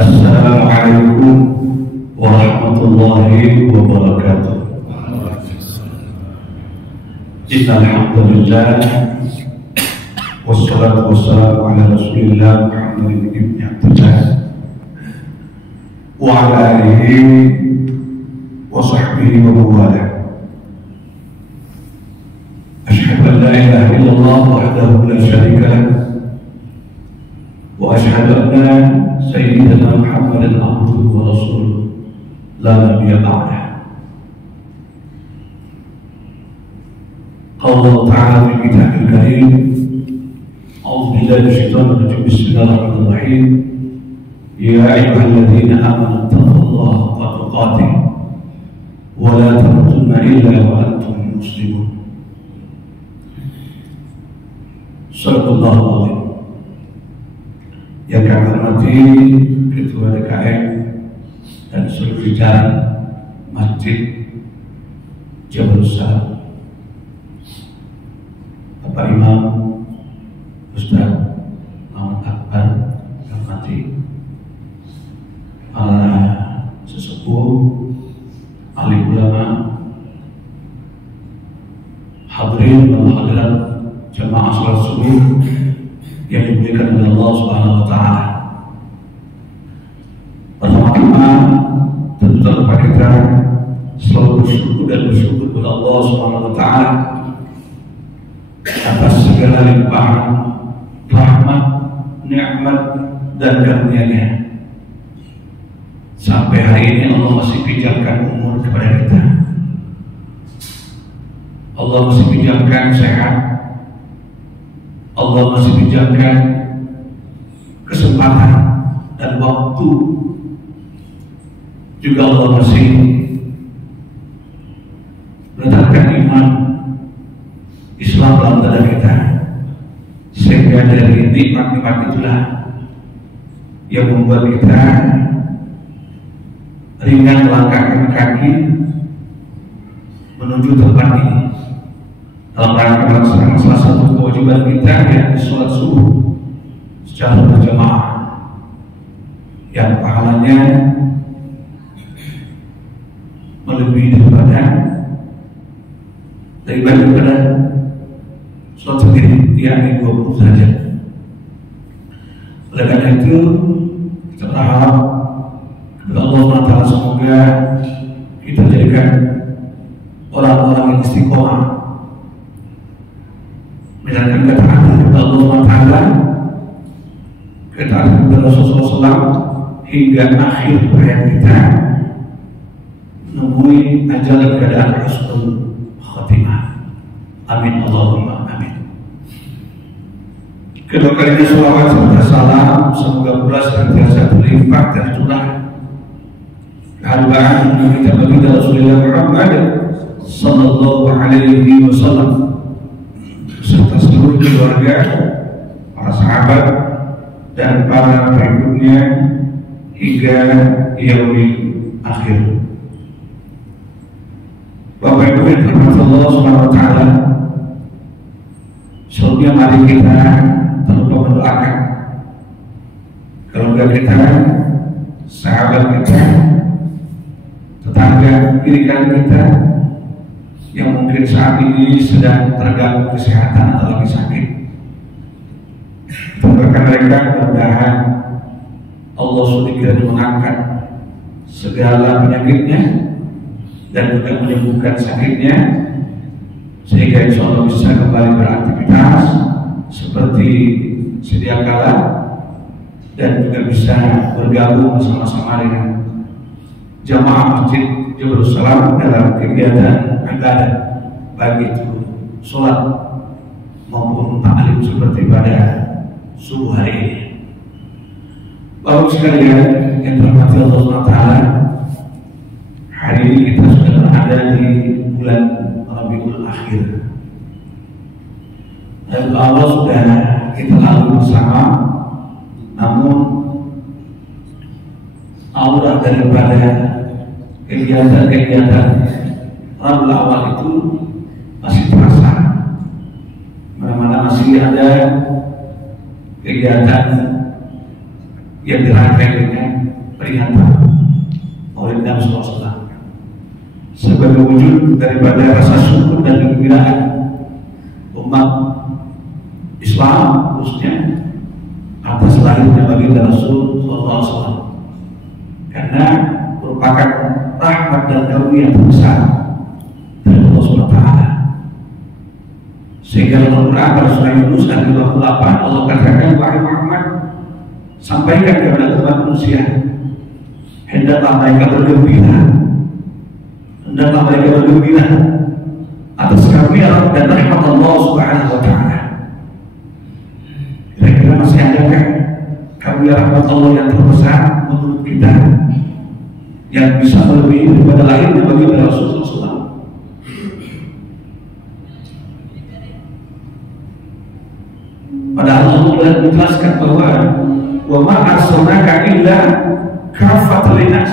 Assalamualaikum warahmatullahi wabarakatuh. Innal hamdalillah wassalatu wassalamu ala Rasulillah Muhammadin ibn Abdillah wa ala alihi wa sahbihi wa mawalah. Asyhadu an la ilaha illallah wahdahu la syarika lahu wa asyhadu anna sayyidina Muhammadan abduhu wa rasuluh la nabiyya ba'dah. Allah Ta'ala fi kitabih karim. A'udzu billahi minasyaitonir rajim. Bismillahirrahmanirrahim. Ya ayyuhalladzina amanu taqullaha haqqa tuqatih wa la tamutunna illa wa antum muslimun. Shadaqallahul azim. Yang kami hormati Ketua DKM dan seluruh jajaran Masjid Jabal Salam, Bapak Imam Ustaz Muhammad Akbar, hormati para sesepuh, ahli ulama, hadirin dan hadirat jamaah salat subuh yang dimuliakan oleh Allah Subhanahu wa Ta'ala. Pertama-tama tentu tanpa kita selalu bersyukur kepada Allah Subhanahu wa Ta'ala atas segala limpahan rahmat, nikmat dan karunia-Nya. Sampai hari ini Allah masih pinjamkan umur kepada kita. Allah masih pinjamkan sehat. Allah masih pinjamkan kesempatan dan waktu. Juga Allah masih menetapkan iman Islam dalam dada kita, sehingga dari nikmat-nikmat itulah yang membuat kita ringan melangkahkan kaki menuju tempat ini dalam rangka melaksanakan salah satu kewajiban kita, yakni sholat subuh secara berjamaah, yang pahalanya melebihi daripada sholat sendiri, yakni 20 derajat. Oleh karena itu kita berharap kepada Allah SWT semoga kita jadikan orang-orang yang istiqomah menjalankan ketaatan kepada Allah SWT, ketaatan kepada Rasulullah SAW hingga akhir hayat kita, menemui ajal dan keadaan husnul khatimah. Amin Allahumma amin. Kedua kalinya sholawat serta salam semoga pula senantiasa berlimpah dan curah keharibaan kita baginda Rasulullah Muhammad sallallahu alaihi wasallam serta seluruh keluarga, para sahabat dan para pengikutnya hingga yaumil akhir. Bapak Ibu yang dirahmati Allah Subhanahu wa Ta'ala, sebelumnya mari kita terus mendoakan keluarga kita, sahabat kita, tetangga kiri kanan kita yang mungkin saat ini sedang terganggu kesehatan atau lagi sakit. Doakan mereka mudah-mudahan Allah SWT mengangkat segala penyakitnya dan juga menyembuhkan sakitnya, sehingga insya Allah bisa kembali beraktivitas seperti sedia kala dan juga bisa bergabung bersama-sama dengan jamaah Masjid Jabal Salam dalam kegiatan ibadah, baik itu sholat maupun ta'lim seperti pada subuh hari ini. Bapak sekalian yang dirahmati Allah SWT, hari ini kita sudah berada di bulan Rabiul Akhir. Dan Allah sudah kita lalui bersama, namun aura daripada kegiatan-kegiatan Rabiul Awal itu masih terasa. Mana-mana masih ada kegiatan yang dirangkai dengan peringatan Maulid Nabi SAW sebagai wujud daripada rasa syukur dan kegembiraan umat Islam khususnya atas lahirnya baginda Rasul SAW, karena merupakan rahmat dan karunia yang terbesar dari Allah SWT. Sehingga Al-Quran pada surah Yunus ayat 28 Allah katakan, wahai Muhammad, sampaikan kepada umat manusia, hendaklah mereka bergembira, atas karunia dan rahmat Allah Subhanahu wa Ta'ala. Kira-kira masih adakah karunia rahmat Allah yang terbesar menurut kita yang bisa melebihi daripada lahirnya baginda Rasulullah SAW? Padahal Allah telah menjelaskan bahwa wa ma arsalnaka illa kafatan linnas,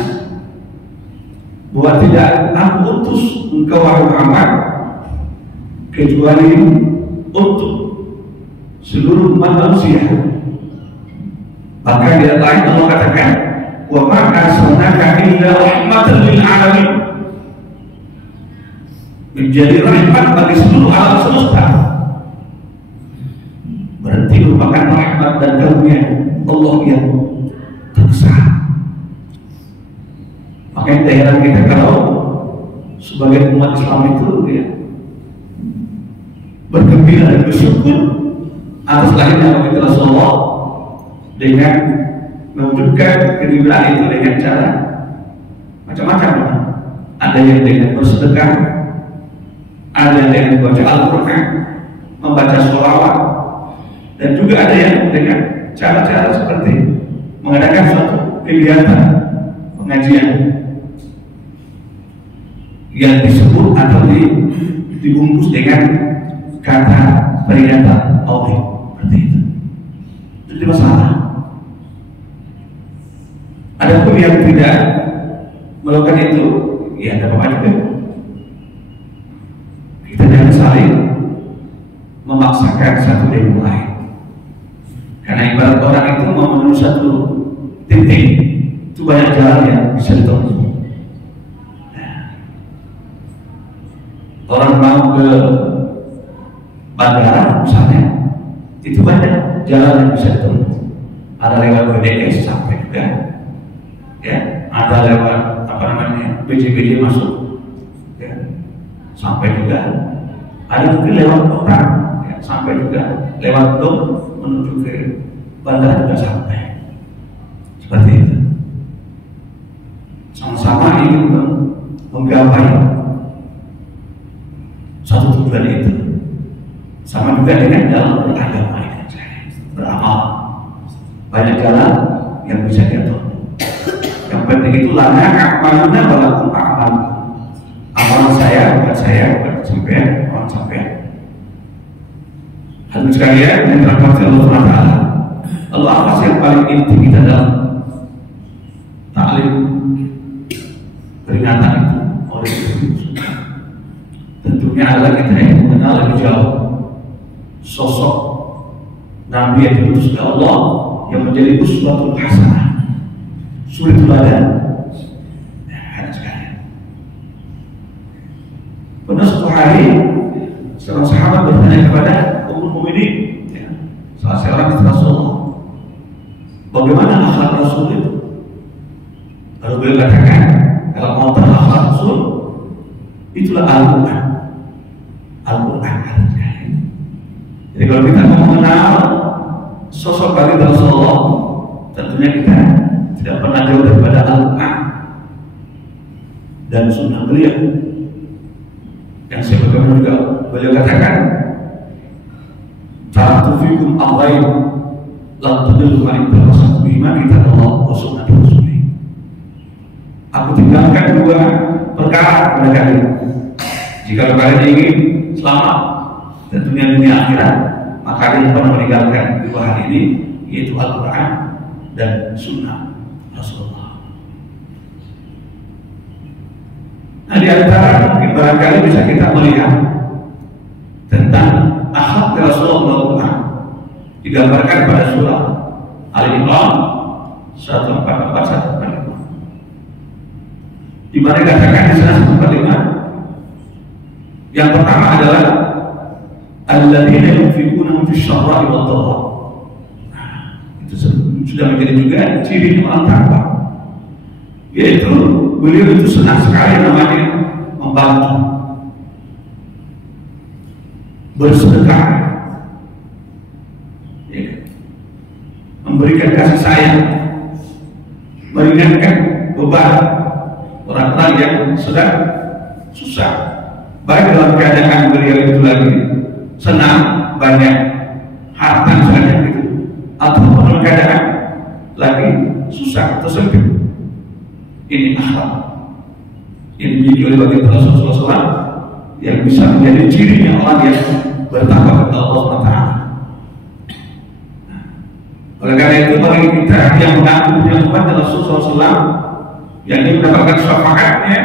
bahwa tidak aku utus engkau wahai Muhammad kecuali untuk seluruh umat manusia. Bahkan di ayat lain Allah katakan, wa ma arsalnaka illa rahmatan lil alamin, menjadi rahmat bagi seluruh alam semesta. Berarti merupakan rahmat dan karunia Allah yang terbesar. Makanya tidak heran kita kalau sebagai umat Islam itu ya, bergembira dan bersyukur atas lahirnya baginda Rasulullah dengan mewujudkan kegembiraan itu dengan cara macam-macam. Ada yang dengan bersedekah, ada yang dengan membaca Al-Quran, membaca sholawat, dan juga ada yang dengan cara-cara seperti mengadakan suatu kegiatan pengajian yang disebut atau dibungkus dengan kata peringatan Maulid, seperti itu. Jadi masalah. Ada pun yang tidak melakukan itu, ya ada apa juga. Kita jangan saling memaksakan satu dengan lain. Karena ibarat orang itu mau menuju satu titik, itu banyak jalan yang bisa ditempuh. Orang mau ke bandara misalnya, itu banyak jalan yang bisa ditempuh. Ada lewat BDS sampai juga, ya, ada lewat apa namanya BJ masuk, ya, sampai juga. Ada mungkin lewat orang, ya, sampai juga lewat dom menuju ke bandara juga sampai. Seperti itu. Sama-sama ingin menggapai satu tujuan itu. Sama juga dengan dalam beragama, beramal. Banyak jalan yang bisa dia tempuh. Yang penting itu lana amalnya walaupun amal. Amalan saya bukan sampai orang sampai. Hadirin sekalian yang dirahmati Allah Taala. Allah apa sih yang paling inti kita dalam taklim peringatan itu oleh itu? Tentunya adalah kita yang mengenal lebih jauh sosok Nabi yang diutus oleh Allah yang menjadi uswatul hasanah, suri teladan. Hadirin sekalian, pada suatu hari seorang sahabat bertanya kepada Ummul Mukminin, ya, salah seorang istri Rasulullah, bagaimana akhlak Rasul itu? Lalu beliau katakan, kalau mau tahu akhlak Rasul, itulah Al-Quran. Al-Quran. Jadi kalau kita mau mengenal sosok baginda Rasulullah, tentunya kita tidak pernah jauh daripada Al-Quran dan sunnah beliau. Yang sebagaimana juga beliau katakan, taraktu fikum amrayn la tadillu man tamassaka bima kitaballah wa sunnah rasulih. Aku tinggalkan dua perkara kepada kalian. Jika kalian ingin selamat tentunya dunia akhirat, maka kalian pernah meninggalkan dua hal ini, yaitu Al-Quran dan sunnah Rasulullah. Nah, di antara mungkin barangkali bisa kita melihat tentang akhlak Rasulullah Al-Quran digambarkan pada surah Al-Imran 144-145. Di mana dikatakan di sana tempat lima. Yang pertama adalah alladzina yunfiquna fis syarra'i wad dharra. Itu sudah menjadi juga ciri orang takwa. Yaitu beliau itu senang sekali namanya membantu, bersedekah, ya, memberikan kasih sayang, meringankan beban orang-orang yang sedang susah, baik dalam keadaan beliau itu lagi senang, banyak harta misalnya gitu, atau dalam keadaan lagi susah atau sempit. Ini akhlak yang dimiliki oleh baginda Rasulullah SAW yang bisa menjadi cirinya orang yang bertakwa kepada Allah SWT. Oleh karena itu bagi kita yang mengaku punya kepada Rasulullah SAW, yang ingin mendapatkan syafaatnya,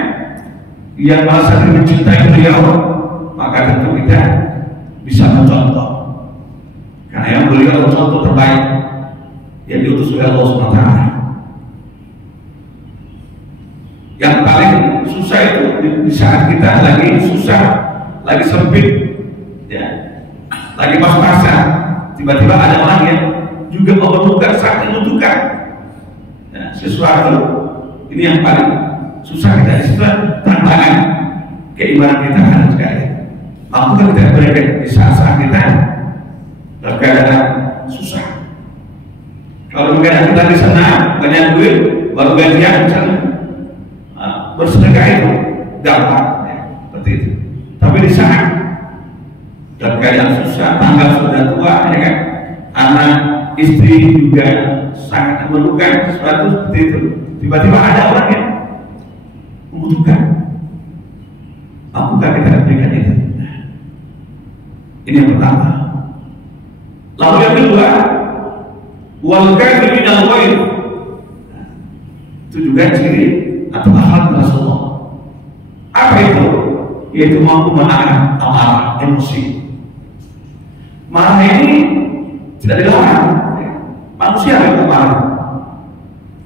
yang merasa mencintai beliau, maka tentu kita bisa mencontoh, karena yang beliau contoh terbaik yang diutus oleh Allah SWT. Yang paling susah itu di saat kita lagi susah, lagi sempit, ya, lagi pas-pasan, tiba-tiba ada orang yang juga memerlukan, saat membutuhkan, ya, sesuatu. Ini yang paling susah kita, di situ tantangan keimanan kita ada sekali. Mampukah kita berikan di saat-saat kita dalam keadaan susah? Kalau keadaan kita di sana banyak duit, baru gajian misalnya, bersedekah itu gampang, ya, seperti itu. Tapi di saat dalam keadaan susah, tangga sudah tua, ya kan, anak istri juga sangat memerlukan sesuatu seperti itu, tiba-tiba ada orang yang membutuhkan, mampukah kita berikan itu? Ini yang pertama. Lalu yang kedua, wal kadzimin al-ghaidh, itu juga ciri atau akhlak Rasulullah. Apa itu? Yaitu mampu menahan amarah, emosi. Marah ini tidak dilarang. Manusia yang marah.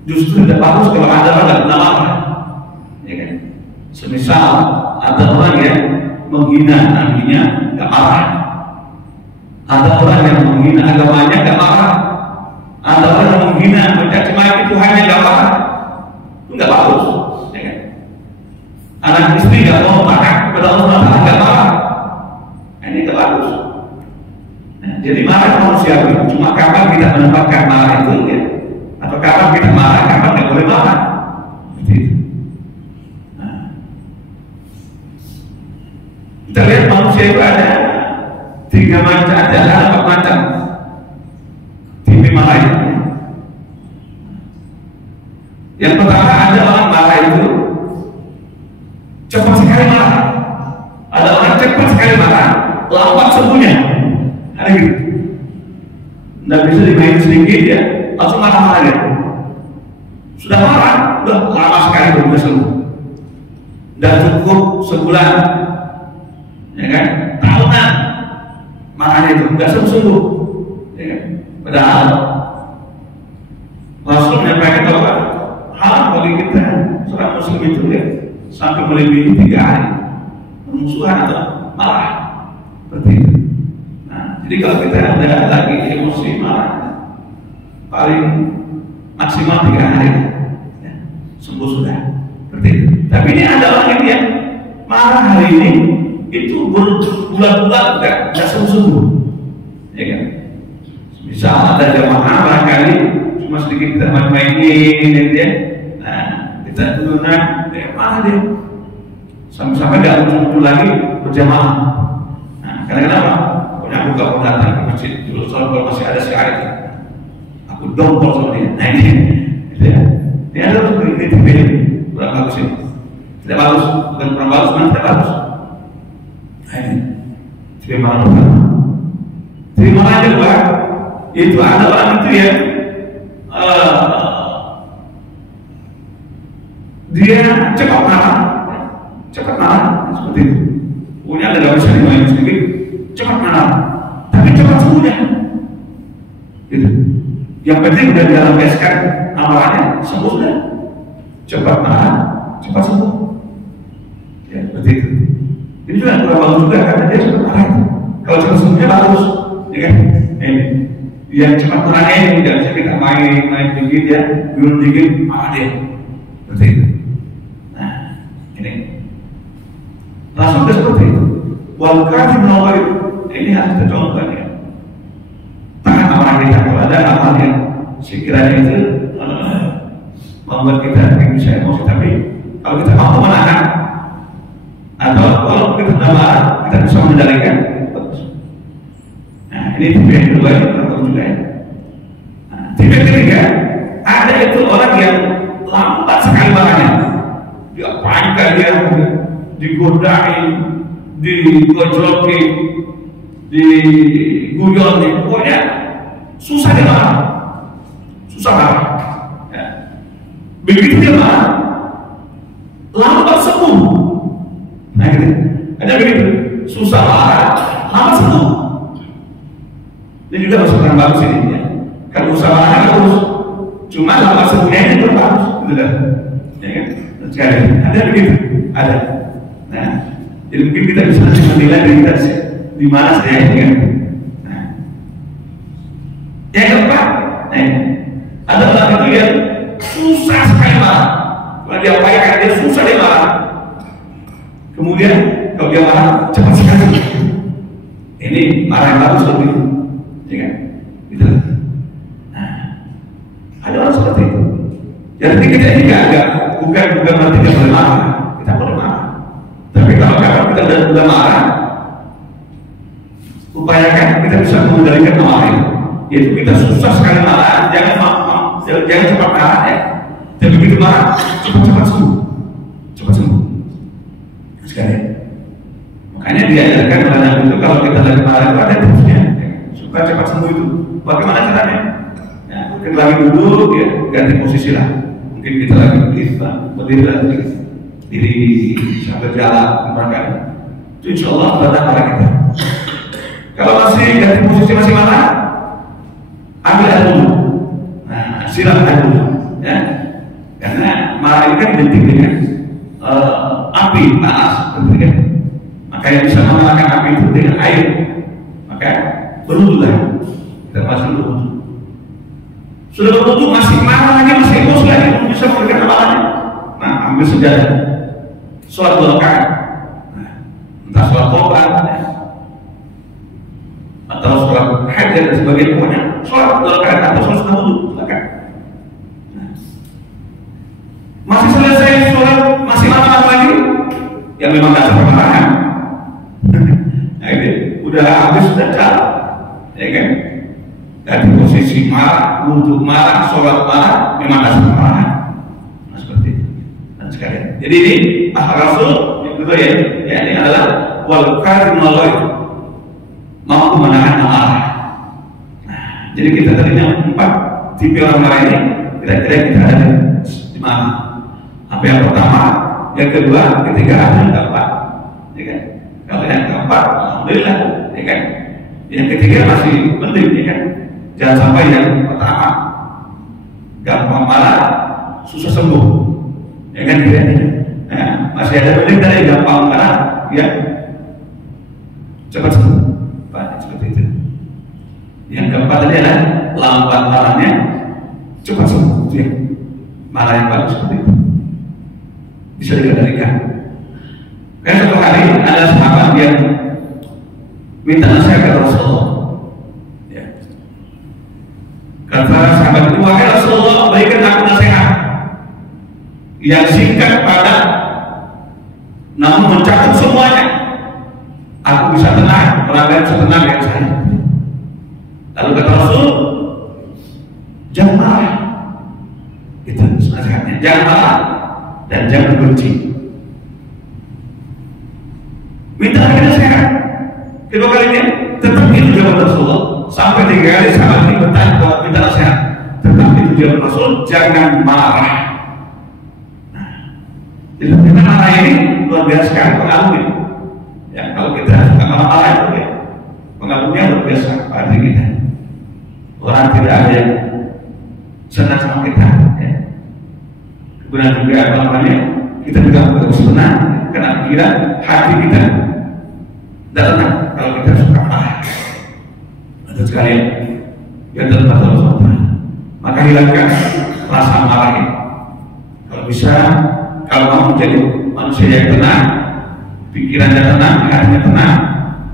Justru tidak bagus kalau ada orang yang marah. Ya kan? Semisal ada orang yang menghina nabinya, nggak marah. Ada orang yang menghina agamanya, nggak marah. Ada orang yang menghina, mencaci maki Tuhannya, nggak marah. Itu nggak bagus. Ya kan? Anak istri nggak mau makan kepada Allah, nggak marah. Ini nggak bagus. Nah, jadi marah manusiawi. Cuma kapan kita menempatkan marah itu, ya? Atau kapan kita marah, kapan nggak boleh marah. Seperti itu. Nah, kita lihat manusia itu ada tiga macam, ada 4 macam tipe marah itu. Yang pertama, ada orang marah itu cepat sekali marah. Ada orang cepat sekali marah, lambat sembuhnya. Ada gitu. Nggak bisa dimain sedikit ya, langsung marah-marah ya. Sudah marah, udah lama sekali belum bisa sembuh. Dan cukup sebulan, ya kan? Tahunan marahnya itu nggak sembuh, ya kan? Padahal Rasul menyampaikan bahwa hal bagi kita seorang muslim itu ya sampai melebihi 3 hari permusuhan atau marah seperti itu. Nah, jadi kalau kita ada lagi emosi marah, paling maksimal 3 hari ya, sembuh sudah seperti itu. Tapi ini ada orang yang marah hari ini itu berbulan-bulan nggak sembuh, ya kan? Misal ada jamaah barangkali cuma sedikit kita main-mainin ya, nah kita turunan ya marah dia sampai-sampai nggak muncul lagi berjamaah. Nah, karena kenapa? Pokoknya aku gak mau datang ke masjid dulu, soalnya kalau masih ada sekali aku dompol sama dia. Nah ini, gitu ya. Ini adalah ini tipe kurang bagus ini, tidak bagus, bukan kurang bagus, memang tidak bagus. Nah ini tipe marah pertama. Tipe marah kedua, itu ada orang itu ya, dia cepat marah seperti itu. Punya ada gak bisa dimain sedikit, cepat marah, tapi cepat sembuhnya. Gitu. Yang penting udah dilampiaskan amarahnya, sembuh sudah. Cepat marah, cepat sembuh. Ya, seperti itu. Ini juga kurang bagus juga karena dia cepat marah. Kalau cepat sembuhnya bagus, ya kan? Ini yang cepat marahnya ini tidak bisa kita main dikit ya, gurun dikit marah dia. Seperti itu. Nah, ini langsung ke seperti itu. Wal kafir menolak ini harus kita contohkan ya. Tahan amarah kita kalau ada amal yang sekiranya itu membuat kita bisa emosi, tapi kalau kita mampu menahan atau kalau kita tidak marah, kita bisa mengendalikan. Nah, ini tipe yang kedua yang kita tahu juga ya. Nah, tipe ketiga, ada itu orang yang lambat sekali marahnya. Dia panjang, dia digodain, digojlokin, diguyon, pokoknya susah dia marah, susah marah. Ya. Begitu dia marah, lambat sembuh. Nah, gitu. Ada begitu, susah marah, lambat sembuh. Ini juga masukan bagus ini ya. Kalau usaha marah bagus, cuma lambat sembuhnya ini belum bagus, gitu kan? Ya kan? Sekali ada begitu, ada. Nah, jadi mungkin kita bisa menilai dari kita di mana saya ini kan. Nah, yang keempat, ada orang itu yang susah sekali marah. Kalau dia pakai dia susah dia marah. Kemudian kalau dia marah cepat sekali. Ini marah yang bagus lebih, ya kan? Gitu. Nah, ada orang seperti itu. Jadi kita ini bukan berarti kita boleh marah. Kita boleh marah. Tapi kalau kita sudah marah, upayakan kita bisa mengendalikan amarah itu. Yaitu kita susah sekali marah, jangan cepat marah ya. Tapi begitu marah, cepat sembuh, cepat sembuh. Sekali. Makanya diajarkan oleh Nabi itu kalau kita lagi marah itu ada tipsnya, supaya cepat sembuh itu. Bagaimana caranya? Ya, mungkin lagi duduk ya, ganti posisi lah. Mungkin kita lagi berdiri lagi. Diri sampai jalan kemarin, itu insya Allah pada marah kita. Kalau masih ganti posisi masih marah, ambil air dulu. Nah, siram air dulu, ya. Karena marah ini kan identik dengan api panas, kan? Maka yang bisa menyalakan api itu dengan air. Maka berwudulah, kita masuk berwudu. Sudah berwudu masih marah lagi, masih emosi lagi, belum bisa memberikan amarahnya. Nah, ambil sejadah. Sholat 2 rakaat, entah sholat korban atau sholat hajat dan sebagainya, pokoknya sholat 2 rakaat atau sholat sunah wudu, silakan. Masih selesai sholat, masih marah lagi, yang memang dasar kemarahan. Nah ini udah habis, sudah jalan, ya kan? Dari posisi marah, wudu marah, sholat marah, memang dasar kemarahan. Nah seperti itu. Dan sekalian. Jadi ini Rasul yang kedua ya, ini adalah wal karim al mampu menahan amarah. Nah, jadi kita tadinya 4 tipe orang marah ini, kira-kira kita ada di mana? Apa yang pertama, yang kedua, ketiga, yang keempat, ya kan? Kalau yang keempat, alhamdulillah, ya kan? Yang ketiga masih penting, ya kan? Jangan sampai yang pertama gampang marah, susah sembuh, ya kan? Nah, masih ada penting tadi gampang marah, ya cepat sembuh, Pak, seperti itu. Yang keempat tadi adalah lambat marahnya, cepat sembuh, ya. Marah yang bagus seperti itu bisa dikendalikan. Karena suatu hari ada sahabat yang minta nasihat ke Rasulullah. Ya. Kata sahabat itu, wahai Rasulullah, berikan aku nasihat yang singkat padat, namun mencakup semuanya. Aku bisa tenang, pelanggan setenang yang saya. Lalu kata Rasul, jangan marah. Itu nasihatnya, jangan marah dan jangan benci. Minta lagi nasihat. Kedua kalinya tetap itu jawaban Rasulullah. Sampai 3 kali sahabat ini bertanya bahwa minta nasihat, tetap itu jawaban Rasul, jangan marah. Nah, jadi kita marah ini luar biasa sekali pengaruhnya. Ya, kalau kita suka marah itu ya, pengaruhnya luar biasa pada diri kita. Orang tidak ada yang senang sama kita. Ya. Kemudian juga apa namanya, kita juga harus tenang, karena pikiran hati kita tidak tenang kalau kita suka marah. Ada sekalian yang terlepas dalam sopan, maka hilangkan rasa marah ini. Kalau bisa, kalau kamu menjadi manusia yang tenang, pikirannya tenang, hatinya tenang,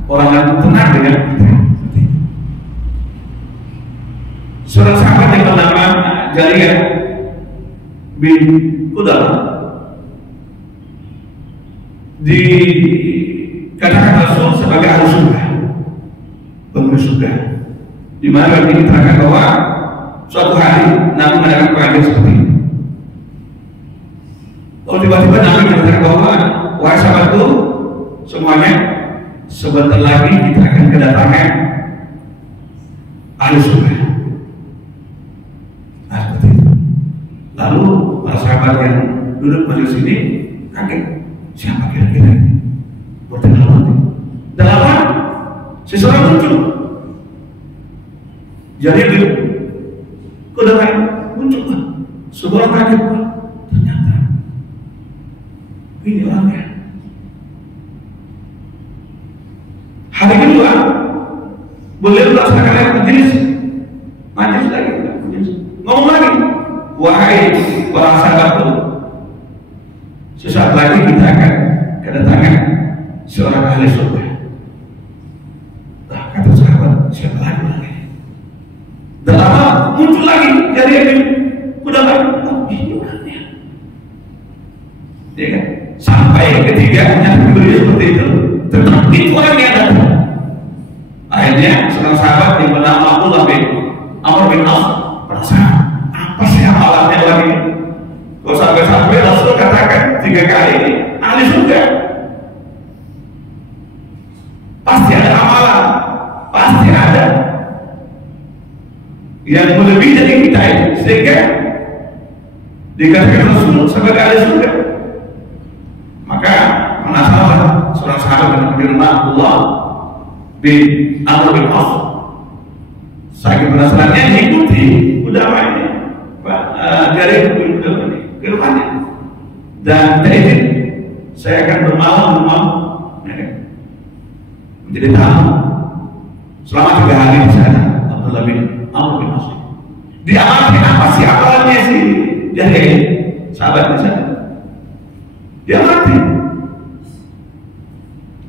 orang lain tenang dengan kita. Seorang sahabat yang bernama Jariyah bin Qudar dikatakan Rasul sebagai ahli surga, penghuni surga, di mana ini diterangkan bahwa suatu hari Nabi mengadakan pengajian seperti ini. Lalu tiba-tiba Nabi mengatakan bahwa wahai sahabatku semuanya, sebentar lagi kita akan kedatangan ahli surga. Nah, seperti itu. Lalu para sahabat yang duduk majelis ini kaget, siapa kira-kira ini? Dan apa? Seseorang muncul. Jadi kedatangan muncul, sebuah kaget, ternyata ini orangnya. Hari kedua beliau melaksanakan majelis lagi, ngomong lagi, wahai para sahabatku, sesaat lagi kita akan kedatangan seorang ahli surga. Nah, kata sahabat, siapa lagi? Dan lama muncul lagi, jadi ini udah lagi, oh ini orangnya, ya kan? Sampai ketiganya beliau seperti itu, tetap itu orangnya datang. Akhirnya seorang sahabat yang bernama Abdullah bin Amr bin Auf penasaran, apa sih amalannya lagi? Kalau sampai Rasul katakan 3 kali ini ahli surga, pasti ada amalan, pasti ada yang melebihi dari kita ini, sehingga dikatakan Rasul sebagai ahli surga. Maka penasaran seorang sahabat yang bernama Abdullah bin Amr bin Auf, saking penasarannya mengikuti udara ini, dari kehidupannya, dan izin saya akan bermalam menjadi tamu selama 3 hari di sana. Abdullah bin Amr bin Auf diamati apa sih amalannya sih dari sahabat di sana, diamati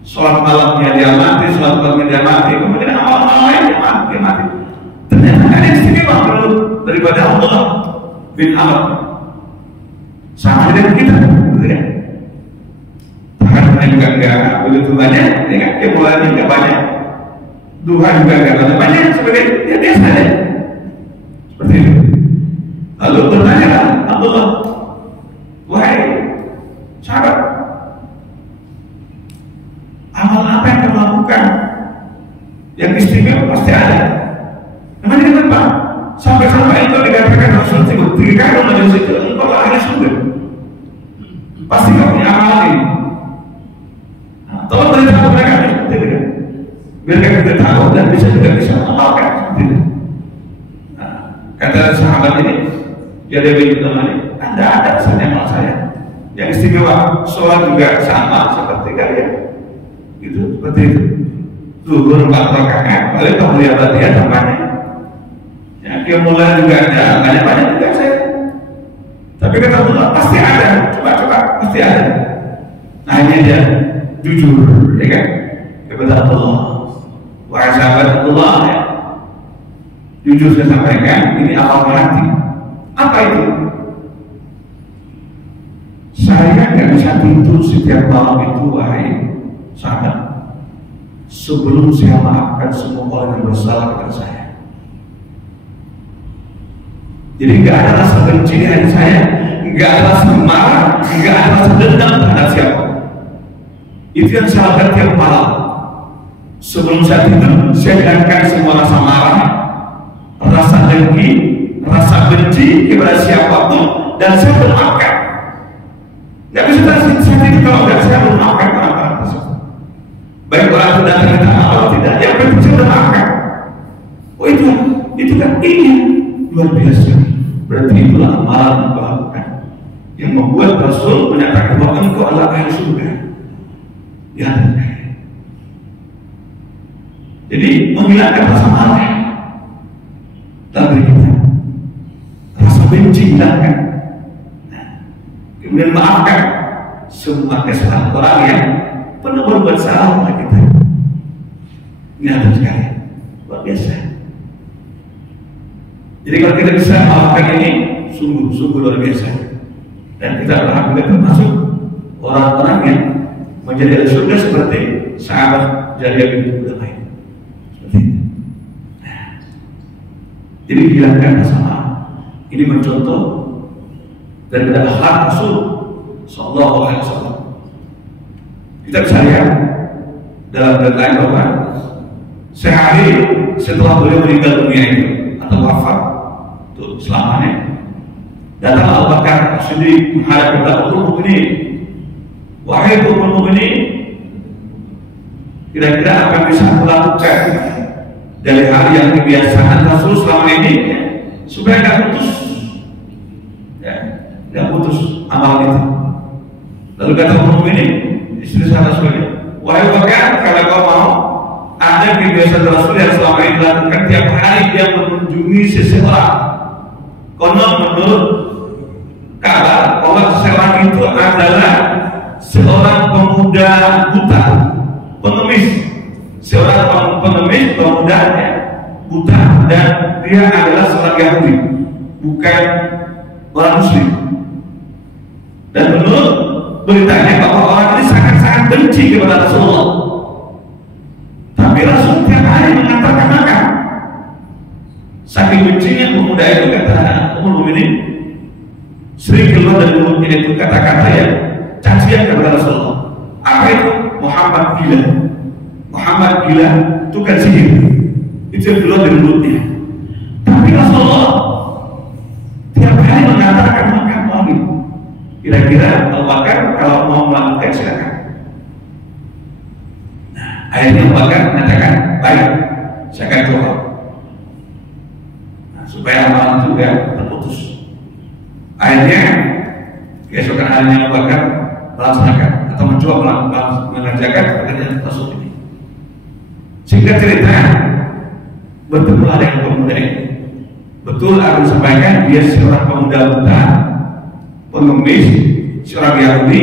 sholat malamnya dia mati, sholat malamnya dia mati, kemudian amal-amal lain dia mati. Ternyata ada yang istimewa daripada Abdullah bin Amr, sama dengan kita, gitu kan? Tangannya juga enggak begitu banyak, ya kan? Kemuliaannya enggak banyak, duha juga enggak banyak, sebagai ya biasa aja, seperti itu. Lalu bertanya Abdullah, wahai sahabat, amal apa yang kamu lakukan yang istimewa? Pasti ada. Namanya kenapa? Sampai-sampai itu dikatakan Rasul 3 kali majelis itu, engkau ahli surga. Pasti kamu punya amal ini. Nah, tolong beritahu mereka seperti itu, biar kita tahu dan bisa mengamalkan seperti itu. Nah, kata sahabat ini, dia bilang teman, Anda ada rasanya amal saya yang istimewa, sholat juga sama seperti kalian. Itu seperti itu. Zuhur 4 rakaat, paling kamu lihat latihan namanya. Ya, kemuliaan juga ada, banyak juga saya. Tapi kata Allah pasti ada, coba pasti ada. Nah, hanya dia jujur, ya kan? Kepada Allah, wahai sahabat Allah, ya. Jujur saya sampaikan, ini amal hati. Apa itu? Saya nggak bisa tidur setiap malam itu, wahai sahabat, sebelum saya maafkan semua orang yang bersalah kepada saya. Jadi nggak ada rasa benci di hati saya, nggak ada rasa marah, nggak ada rasa dendam terhadap siapa. Itu yang saya lakukan tiap malam. Sebelum saya tidur, saya hilangkan semua rasa marah, rasa dengki, rasa benci kepada siapapun, dan saya memaafkan. Nggak bisa saya tidur kalau nggak saya memaafkan orang-orang tersebut. Baik orang itu datang kita atau tidak, yang penting saya sudah maafkan. Oh itu kan ini luar biasa. Berarti itulah amalan yang melakukan, yang membuat Rasul menyatakan bahwa engkau adalah ahli surga. Ya. Jadi menghilangkan rasa marah dalam diri kita, rasa benci hilangkan, kemudian maafkan semua kesalahan orang yang pernah berbuat salah pada kita. Ini ada sekali, luar biasa. Jadi kalau kita bisa maafkan ini, sungguh luar biasa. Dan kita alhamdulillah termasuk orang-orang yang menjadi surga seperti sahabat Jariyah bin Abdullah. Jadi hilangkan rasa marah. Ini mencontoh dan adalah hak Rasul Sallallahu Alaihi Wasallam. Kita bisa lihat dalam data bahwa sehari setelah beliau meninggal dunia itu atau wafat itu selamanya, datang Abu Bakar As-Siddiq menghadap kepada Ummul Mukminin. Wahai Ummul Mukminin, kira-kira apa yang bisa aku lakukan dari hal yang kebiasaan Rasul selama ini supaya tidak putus, tidak putus amal itu. Lalu kata Ummul Mukminin, istri saya Rasul, wahai Bakar, kalau kau mau, ada kebiasaan Rasul yang selama ini dilakukan tiap hari dia mengunjungi seseorang. Konon menurut kabar bahwa seseorang itu adalah seorang pemuda buta, pengemis. Seorang pengemis pemuda buta, dan dia adalah seorang Yahudi, bukan orang Muslim. Dan menurut beritanya bahwa orang ini sangat-sangat benci kepada Rasulullah. Tapi Rasul tiap hari mengantarkan makan. Saking bencinya pemuda itu, kata Ummul Mukminin, sering keluar dari mulutnya itu kata-kata yang cacian kepada Rasulullah. Apa itu? Muhammad gila. Muhammad gila, tukang sihir. Itu yang keluar dari mulutnya. Tapi Rasulullah tiap hari mengantarkan makan lagi. Kira-kira Abu Bakar kalau mau melakukan silakan. Nah, akhirnya Abu Bakar mengatakan, baik, saya akan coba. Nah, supaya amalan juga terputus. Akhirnya keesokan harinya Abu Bakar melaksanakan atau mencoba mengerjakan pekerjaan Rasul ini. Sehingga cerita bertemulah dengan pemuda ini. Betul aku sampaikan, dia seorang pemuda buta, pengemis, seorang Yahudi,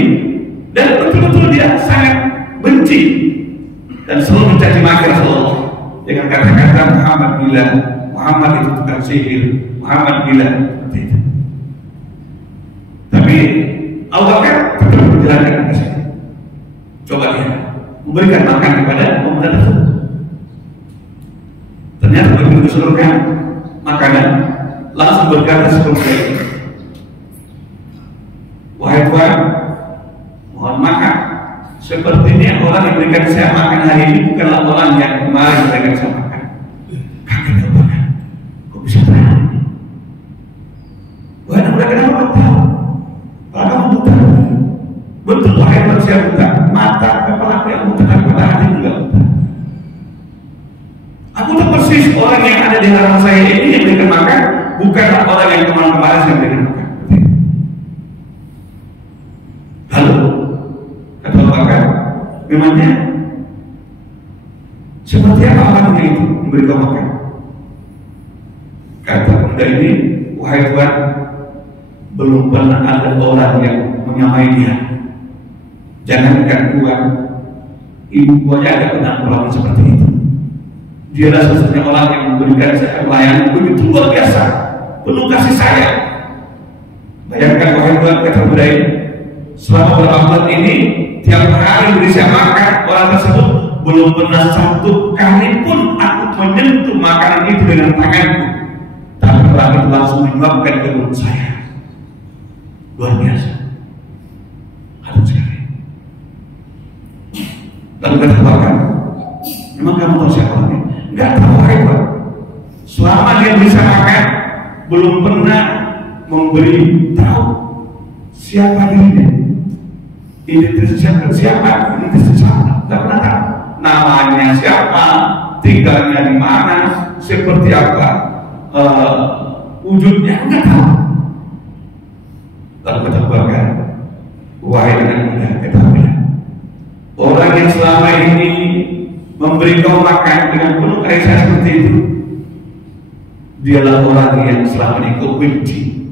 dan betul-betul dia sangat benci dan selalu mencaci maki Rasulullah dengan kata-kata Muhammad gila, Muhammad itu tukang sihir, Muhammad gila, seperti itu. Tapi Abu Bakar tetap menjalankan tugasnya. Coba dia memberikan makan kepada pemuda tersebut. Ternyata begitu diseluruhkan makanan, langsung berkata seperti ini, wahai Tuhan, mohon maaf, sepertinya orang yang memberikan saya makan hari ini bukanlah orang yang kemarin memberikan saya makan. Kaget Abu Bakar, kok bisa terjadi? Wahai Abu Bakar, kenapa tahu? Kalau kamu buta, betul wahai manusia buta, mata kepala yang buta dan kepala hati juga buta. Aku tahu persis orang yang ada di hadapan saya ini yang memberikan makan bukanlah orang yang kemarin-kemarin saya memberikan makan. Lalu kata Abu Bakar, memangnya seperti apa orangnya itu memberikan makan? Kata pemuda ini, wahai Tuhan, belum pernah ada orang yang menyamai dia. Jangankan Tuhan, ibu aja ada pernah melakukan seperti itu. Dia adalah satu-satunya orang yang memberikan saya pelayanan begitu luar biasa, penuh kasih sayang. Bayangkan wahai Tuhan, kata pemuda ini, selama beberapa bulan ini tiap hari beri saya makan orang tersebut, belum pernah satu kali pun aku menyentuh makanan itu dengan tanganku, tapi orang itu langsung menyuapkan ke mulut saya. Luar biasa, harum sekali. Lalu kata Abu Bakar, memang kamu tahu siapa orangnya? Enggak tahu, wahai Tuhan. Selama dia bisa makan, belum pernah memberi tahu siapa dirinya. Identitas siapa? Identitas siapa? Tidak pernah tahu. Namanya siapa? Tinggalnya di mana? Seperti apa? Wujudnya enggak tahu. Lalu kata Abu Bakar, Wahai anak muda, ketahuilah, orang yang selama ini memberi kau makan dengan penuh kasih sayang seperti itu, dialah orang yang selama ini kau benci,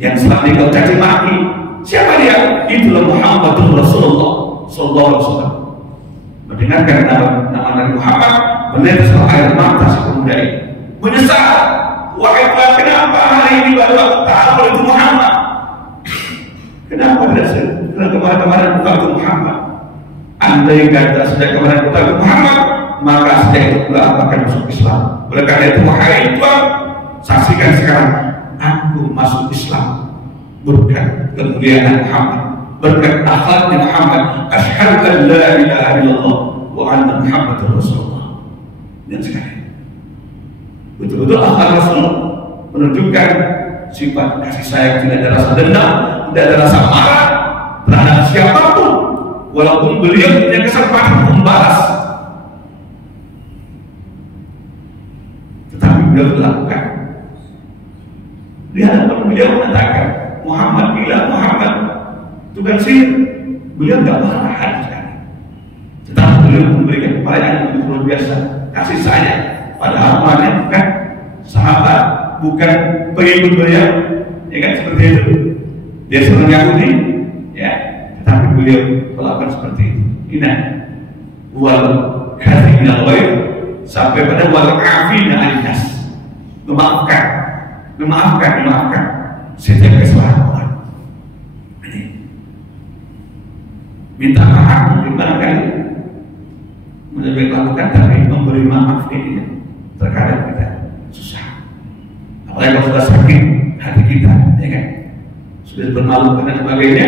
yang selama ini kau caci maki. Siapa dia? Itulah Muhammadur Rasulullah Sallallahu Alaihi Wasallam. Mendengarkan nama Nabi Muhammad, menetes air mata si pemuda ini, menyesal. Wahai Tuhan, kenapa hari ini baru aku tahu itu Muhammad? Kenapa tidak kemarin-kemarin aku tahu itu Muhammad? Andai kata sejak kemarin aku tahu itu Muhammad, maka sejak itu pula aku akan masuk Islam. Oleh karena itu, wahai Tuhan, saksikan sekarang aku masuk Islam berkat kemuliaan Muhammad, berkat akhlaknya Muhammad. Asyhadu an la ilaha illallah wa anna Muhammadar Rasulullah. Dan sekarang betul-betul akhlak Rasul menunjukkan sifat kasih sayang, tidak ada rasa dendam, tidak ada rasa marah terhadap siapapun, walaupun beliau punya kesempatan membalas, tetapi beliau melakukan. Di hadapan beliau mengatakan, Muhammad bilang Muhammad itu kan sihir. Beliau tidak marah sekali, tetapi beliau memberikan upaya yang luar biasa kasih sayang. Padahal maknanya bukan sahabat, bukan pengikut beliau, ya kan, seperti itu. Dia seorang Yahudi, ya, tetapi beliau melakukan seperti itu. Ini wal kadzimin al-ghaib sampai pada wal afina an-nas, memaafkan setiap kesalahan orang. Ini minta maaf mungkin barangkali lebih lakukan, tapi memberi maaf ini terkadang kita susah. Apalagi kalau sudah sakit hati kita, ya kan, sudah bermalu dan sebagainya,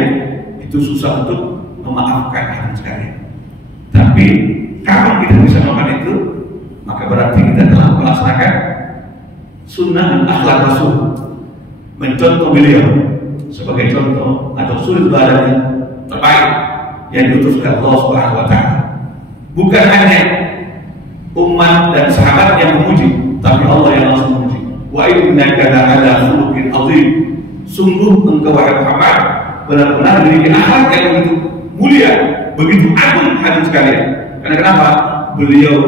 itu susah untuk memaafkan hati sekali. Tapi kalau kita bisa melakukan itu, maka berarti kita telah melaksanakan sunnah dan akhlak Rasul, mencontoh beliau sebagai contoh atau suri teladan terbaik yang diutus oleh Allah Subhanahu Wa Taala. Bukan hanya umat dan sahabat yang memuji, tapi Allah yang langsung memuji. Wa innaka la'ala khuluqin 'azim. Sungguh engkau wahai Muhammad benar-benar memiliki akhlak yang begitu mulia, begitu agung hati sekalian. Karena kenapa? Beliau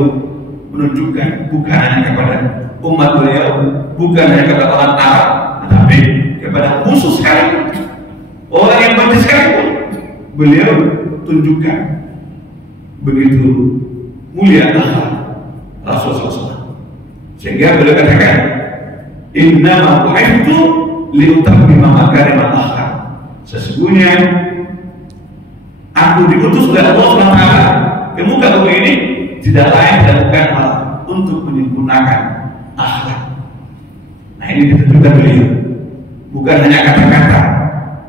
menunjukkan bukan hanya kepada umat beliau, bukan hanya kepada orang Arab, tetapi kepada musuh sekalipun, orang yang benci sekalipun, beliau tunjukkan begitu mulia akhlak Rasulullah SAW. Sehingga beliau katakan, innama bu'ithtu liutammima makarimal akhlak. Sesungguhnya aku diutus oleh Allah SWT ke muka bumi ini tidak lain dan bukan malah untuk menyempurnakan akhlak. Nah, ini ditunjukkan beliau, bukan hanya kata-kata,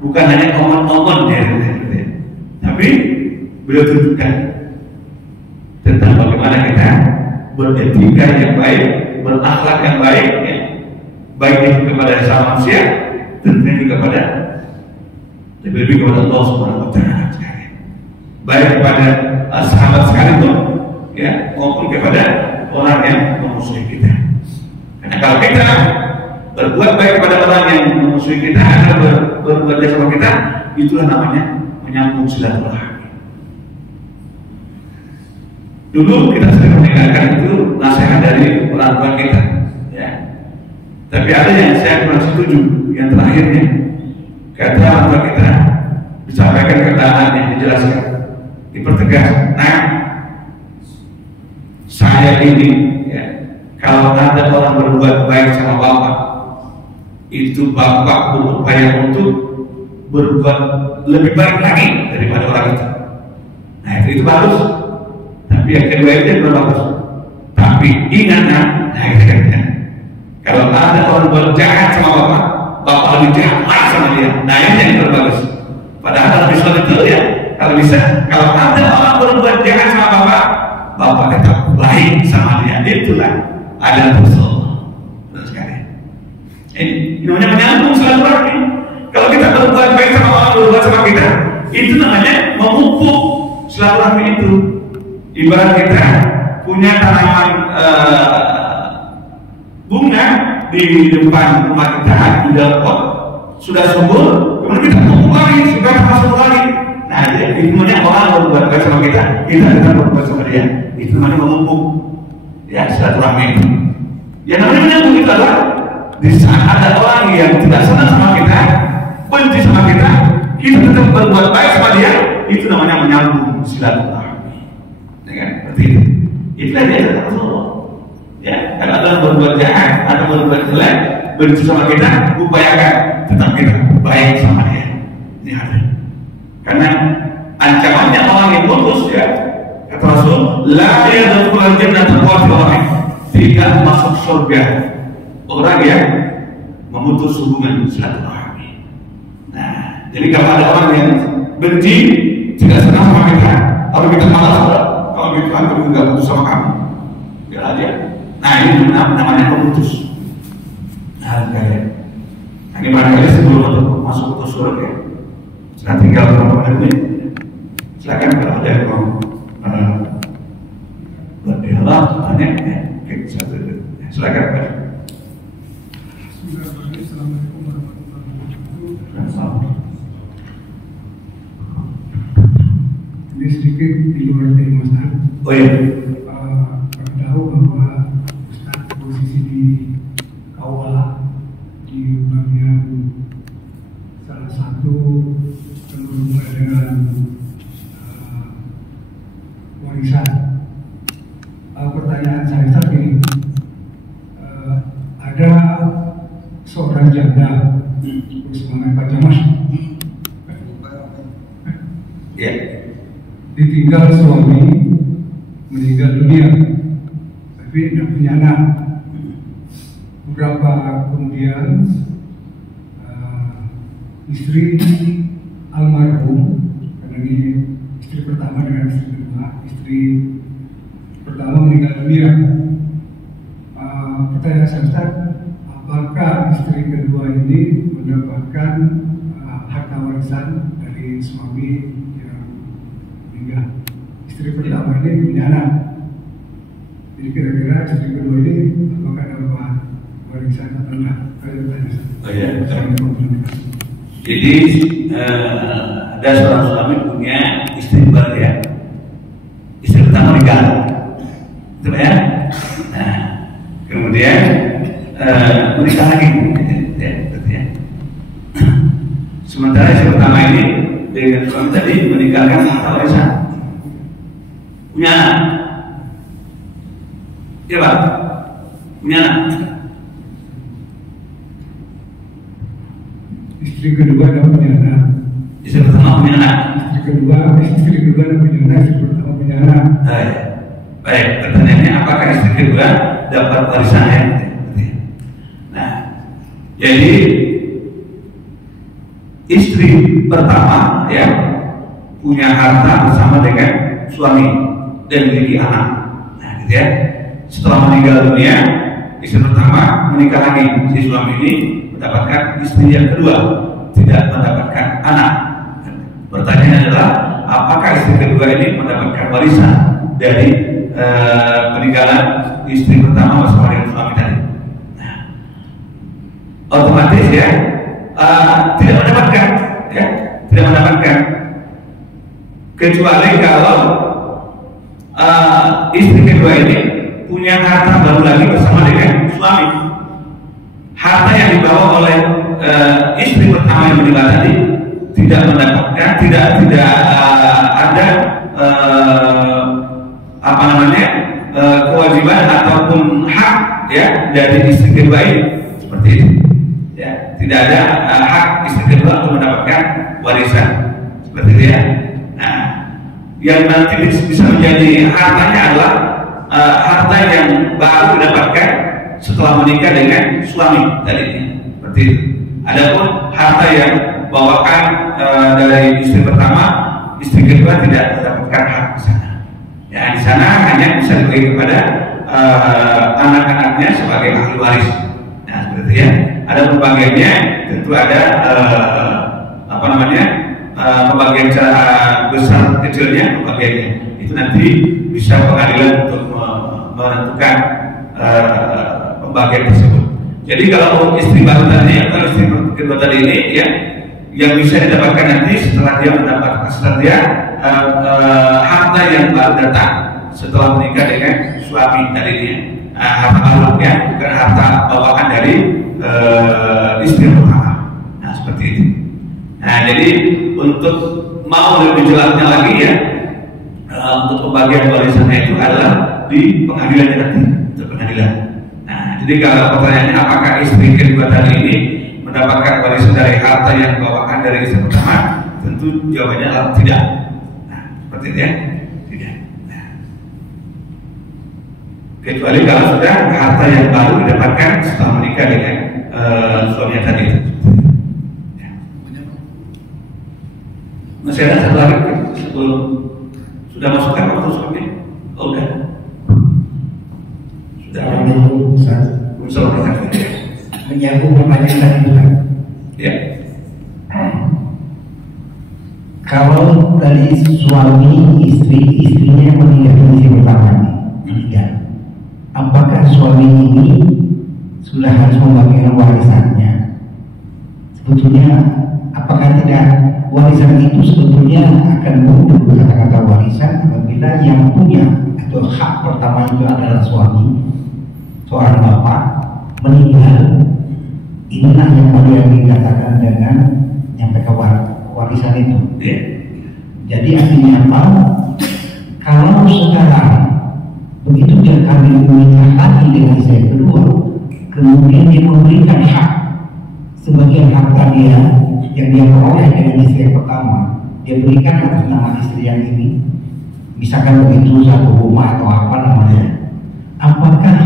bukan hanya omong-omong, tapi beliau tunjukkan tentang bagaimana kita beretika yang baik, berakhlak yang baik, ya, baik itu kepada sama manusia, tentunya juga kepada lebih kepada Allah Subhanahu Wa Taala, baik kepada sahabat sekalipun, ya, maupun kepada orang yang memusuhi kita. Karena kalau kita berbuat baik kepada orang yang memusuhi kita atau berbuat baik sama kita, itulah namanya menyambung silaturahmi. Dulu kita sering mendengarkan itu nasihat dari orang tua kita, ya. Tapi ada yang saya kurang setuju, yang terakhirnya kata orang tua kita disampaikan keadaan yang dijelaskan, dipertegas. Nah, saya ini, ya, kalau ada orang berbuat baik sama bapak, itu bapak berupaya untuk berbuat lebih baik lagi daripada orang itu. Nah, itu bagus. Tapi yang kedua itu belum bagus. Tapi ingat, kalau ada orang berjahat sama bapak, bapak lebih jahat lagi sama dia. Nah, ini yang terbagus. Padahal Nabi SAW itu, ya, kalau bisa, kalau ada orang berbuat jahat sama bapak, bapak tetap baik sama dia. Itulah ada Rasulullah. Terus sekali. Ini namanya menyambung silaturahmi. Kalau kita berbuat baik sama orang berbuat sama kita, itu namanya memupuk silaturahmi itu. Ibarat kita punya tanaman bunga di depan rumah kita, di dalam pot sudah subur, kemudian kita pupuk lagi supaya tambah subur lagi. itu namanya orang berbuat baik sama kita berbuat sama dia. Itu namanya memumpuk. Ya, silaturahmi itu. Yang namanya menyambung itu adalah di saat ada orang yang tidak senang sama kita, benci sama kita tetap berbuat baik sama dia, itu namanya menyambung silaturahmi. Ya kan? Seperti itu. Itulah dia Rasulullah. Ya, kalau ada berbuat jahat atau berbuat jelek, benci sama kita, upayakan tetap kita baik sama dia. Ini ada. Karena ancamannya orang yang putus, ya, kata Rasul, la yadkhulul jannata qati'un, tidak masuk surga orang yang memutus hubungan silaturahmi. Nah, jadi kalau ada orang yang benci, tidak senang sama kita, kalau kita malas, kalau gitu aku nggak putus sama kamu, biar aja. Nah, ini namanya pemutus. Nah, ini barangkali sebelum masuk ke surga, sudah tinggal beberapa menit. Silakan kalau ada yang mau berdialog, tanya, satu. Silakan. Assalamualaikum warahmatullahi wabarakatuh. Ini sedikit di luar tema Ustaz. Oh iya. Kami tahu bahwa Ustaz posisi di Kawah di bagian salah satu berhubungan dengan warisan. Pertanyaan saya Ustaz ini, ada seorang janda semangat Pak Jamas, ditinggal suami, meninggal dunia, tapi tidak punya anak. Beberapa kemudian istri almarhum, karena ini istri pertama dengan istri kedua, istri pertama meninggal dunia. Pertanyaan saya Ustaz, apakah istri kedua ini mendapatkan harta warisan dari suami yang meninggal? Istri pertama ini punya anak, jadi kira-kira istri kedua ini apakah dapat warisan atau enggak? Oh iya. Jadi ada seorang suami punya istri baru, ya. Istri pertama meninggal, betul ya? Nah, kemudian menikah lagi, ya. Sementara istri pertama ini dengan suami tadi meninggalkan harta warisan, punya anak, ya Pak, punya anak. Istri kedua dan punya anak. Istri pertama punya anak. Istri kedua dan punya anak. Istri pertama punya anak. Baik, pertanyaannya apakah istri kedua dapat warisannya? Nah, jadi istri pertama, ya, punya harta bersama dengan suami dan memiliki anak. Nah, gitu ya. Setelah meninggal dunia, istri pertama menikah lagi, si suami ini mendapatkan istri yang kedua, tidak mendapatkan anak. Pertanyaannya adalah, apakah istri kedua ini mendapatkan warisan dari peninggalan istri pertama bersama dengan suami tadi? Nah, otomatis, ya, tidak mendapatkan, ya, tidak mendapatkan, kecuali kalau istri kedua ini punya harta baru lagi bersama dengan suami. Harta yang dibawa oleh istri pertama yang meninggal tadi tidak mendapatkan, tidak ada kewajiban ataupun hak, ya, dari istri kedua ini, seperti itu, ya. Tidak ada hak istri kedua untuk mendapatkan warisan, seperti itu, ya. Nah, yang nanti bisa menjadi hartanya adalah harta yang baru didapatkan setelah menikah dengan suami tadinya, seperti itu. Adapun harta yang bawakan dari istri pertama, istri kedua tidak mendapatkan hak di sana. Ya, di sana hanya bisa dibagi kepada anak-anaknya sebagai ahli waris. Nah, seperti itu, ya. Ada pembagiannya, tentu ada pembagian cara besar kecilnya, pembagiannya. Itu nanti bisa pengadilan untuk menentukan pembagian tersebut. Jadi kalau istri baru tadi atau istri kedua tadi ini, ya, yang bisa didapatkan nanti setelah dia harta yang baru datang setelah menikah dengan suami tadinya, harta baru ya, bukan harta bawaan dari istri pertama. Nah seperti itu. Nah jadi untuk mau lebih jelasnya lagi ya, untuk pembagian warisannya itu adalah di pengadilan nanti, untuk pengadilan. Nah jadi kalau pertanyaannya apakah istri kedua tadi ini mendapatkan warisan dari harta yang bawaan dari istri pertama, tentu jawabannya adalah tidak. Nah seperti itu ya, tidak. Nah, kecuali kalau sudah harta yang baru didapatkan setelah menikah dengan suaminya tadi. Masih ada satu lagi sebelum sudah masukkan waktu suami? Oh, udah. Sudah. Menyambung pertanyaan tadi Pak. Ya. Kalau dari suami istrinya meninggal istri pertama meninggal, apakah suami ini sudah harus membagikan warisannya? Sebetulnya apakah tidak warisan itu sebetulnya akan mundur kata-kata warisan apabila yang punya atau hak pertama itu adalah suami, seorang bapak meninggal. Inilah yang dikatakan dengan nyampaikan warisan itu. Jadi artinya apa? Kalau sekarang begitu dia kami menikah lagi dengan istri kedua, kemudian dia memberikan hak sebagian harta dia yang dia peroleh dengan istri yang pertama, dia berikan atas nama istri yang ini, misalkan begitu satu rumah atau apa namanya. Apakah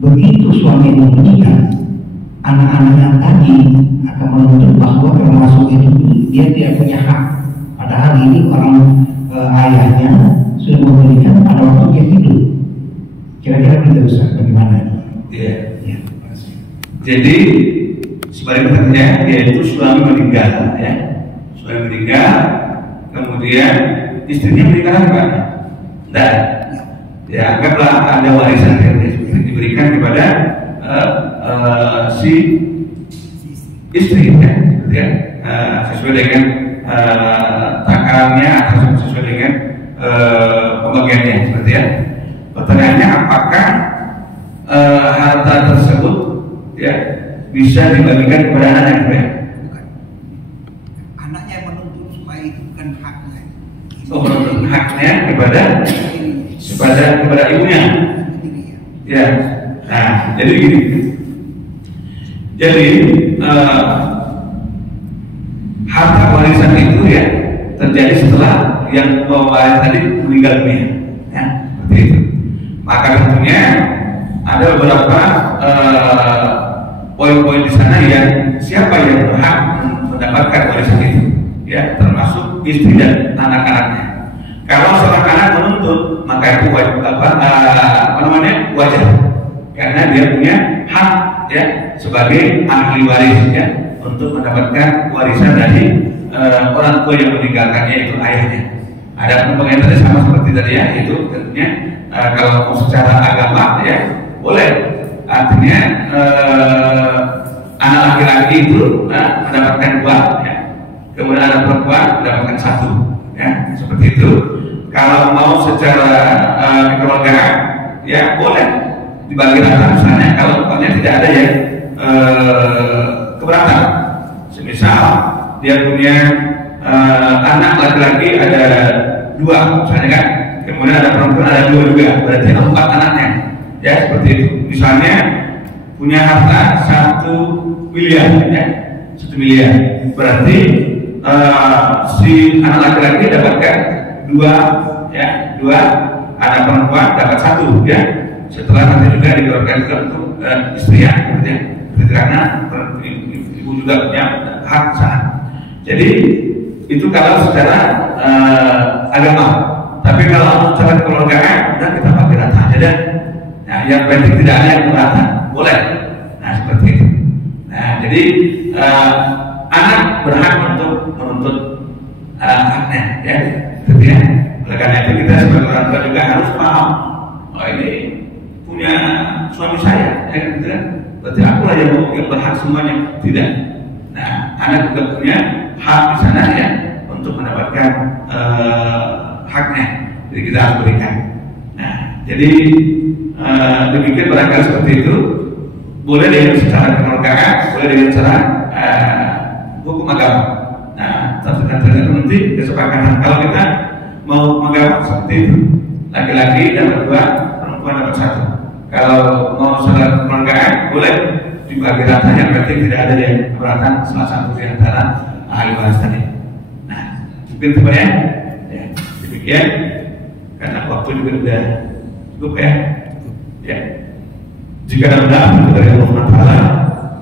begitu suami meninggal, anak-anak yang tadi akan menuntut bahwa termasuk itu dia tidak punya hak, padahal ini orang ayahnya sudah memberikan pada waktu dia hidup. Kira-kira kita bisa bagaimana? Iya. Ya. Jadi sebaliknya yaitu suami meninggal ya, suami meninggal kemudian istrinya meninggal kan? Dan ya anggaplah ada warisan yang diberikan kepada si istri ya, sesuai dengan takarannya atau sesuai dengan pembagiannya seperti ya. Pertanyaannya apakah harta tersebut ya bisa dibagikan kepada anak ya? Bukan. Anaknya menuntut supaya itu bukan haknya. Oh, menuntut haknya kepada ibunya. Ya. Nah, jadi gini. Jadi harta warisan itu ya terjadi setelah yang pewaris tadi meninggal dunia. Ya, seperti itu. Maka tentunya ada beberapa poin-poin di sana yang siapa yang berhak mendapatkan warisan itu, ya termasuk istri dan anak-anaknya. Kalau seorang anak menuntut, maka itu wajar, karena dia punya hak ya sebagai ahli waris ya untuk mendapatkan warisan dari orang tua yang meninggalkannya, itu ayahnya. Ada pengertian sama seperti tadi ya, itu tentunya kalau secara agama ya boleh, artinya anak laki-laki itu mendapatkan 2 ya, kemudian anak perempuan mendapatkan 1 ya, seperti itu. Kalau mau secara kekeluargaan ya boleh dibagi rata, misalnya kalau tidak ada yang keberatan, semisal dia punya anak laki-laki ada 2 misalnya kan, kemudian ada perempuan ada 2 juga, berarti ada 4 anaknya ya, seperti itu. Misalnya punya harta 1 miliar ya, 1 miliar, berarti si anak laki-laki dapatkan 2 ya, 2, anak perempuan dapat 1 ya, setelah nanti juga dikeluarkan juga untuk istri ya, karena ibu juga punya hak sana. Jadi itu kalau secara agama, tapi kalau secara kekeluargaan dan kita pakai rata aja. Nah, yang penting tidak ada yang keberatan, boleh. Nah, seperti itu. Nah, jadi anak berhak untuk menuntut haknya, ya, gitu ya. Oleh karena itu kita sebagai orang tua juga harus paham, oh ini punya suami saya, ya, gitu kan. Berarti aku lah yang berhak semuanya, tidak. Nah, anak juga punya hak di sana ya untuk mendapatkan Jadi kita harus berikan. Nah, jadi demikian barangkali seperti itu. Boleh dengan secara kekeluargaan, boleh dengan cara hukum agama. Nah, tergantung nanti kesepakatan. Kalau kita mau mengagama seperti itu, laki-laki dapat 2, perempuan dapat 1. Kalau mau secara kekeluargaan, boleh dibagi ratanya, berarti tidak ada yang keberatan salah satu di antara ahli waris tadi. Nah, mungkin itu ya. Demikian, karena waktu juga sudah cukup ya. Ya. Jika ada benar dari Allah Taala,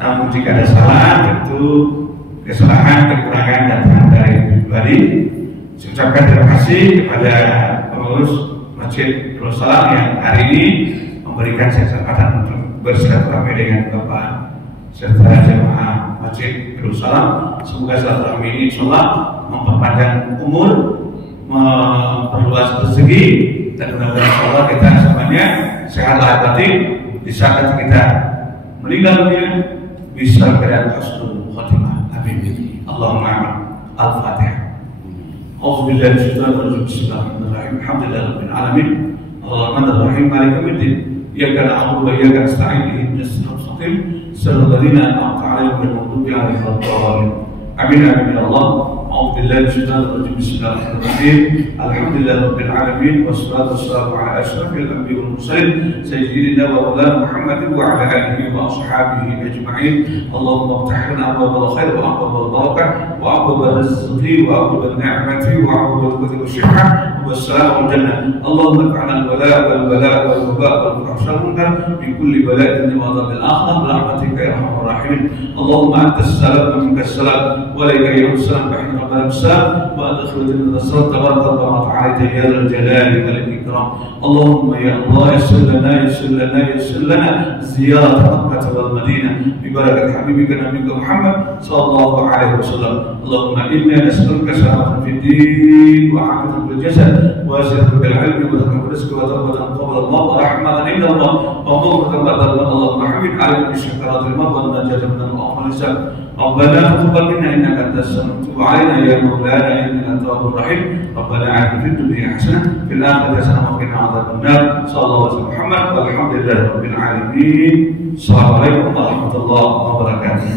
namun jika ada salah, tentu kesalahan, kekurangan datang dari pribadi. Saya ucapkan terima kasih kepada pengurus Masjid Darus Salam yang hari ini memberikan kesempatan untuk bersilaturahmi dengan Bapak serta jemaah Masjid Darus Salam. Semoga silaturahmi ini insyaallah memperpanjang umur, memperluas rezeki, dan mudah-mudahan insyaallah kita semuanya sehat lahir batin. Di saat kita meninggal dunia bisa keadaan husnul khatimah. Amin. Allahumma amin. Al-Fatihah. Auzubillahi minasyaitonir rajim. Bismillahirrahmanirrahim. Alhamdulillahirabbil alamin. Arrahmanir rahim. Maliki yaumiddin. Iyyaka na'budu wa iyyaka nasta'in. Ihdinas siratal mustaqim. Siratal ladzina an'amta 'alaihim ghairil maghdubi 'alaihim waladdallin. Amin amin ya Allah. أعوذ بالله من الشيطان الرجيم بسم الله الرحمن الرحيم الحمد لله رب العالمين والصلاة والسلام على أشرف الأنبياء والمرسلين سيدنا ومولانا محمد وعلى آله وأصحابه أجمعين اللهم افتح لنا أبواب الخير وأبواب البركة وأبواب الرزق وأبواب النعمة وأبواب القدر والشفاء والسلام والجنة اللهم اجعلنا الولاء والبلاء والوباء والفحشاء والمنكر من كل بلاء من وعذاب الآخرة برحمتك يا أرحم الراحمين اللهم أنت السلام ومنك السلام وإليك يرجع السلام بحمد ربنا السلام وأدخل جنة السلام تبارك الله وتعالى يا ذا الجلال والإكرام اللهم يا الله يسر لنا زيارة مكة والمدينة ببركة حبيبك نبيك محمد صلى الله عليه وسلم اللهم إنا نسألك سلامة في الدين وعافية في الجسد وزيادة في العلم وذكر الرزق وتوبة قبل الموت ورحمة عند الله ومغفرة بعد الموت اللهم حمد عليك بشكرات الموت والنجاة من الأمر الإنسان ربنا تقبل منا انك انت السميع وتب علينا يا مولانا انك انت التواب الرحيم ربنا آتنا في الدنيا حسنه في الاخره حسنه وقنا عذاب النار صلى الله عليه وسلم محمد والحمد لله رب العالمين السلام عليكم ورحمه الله وبركاته.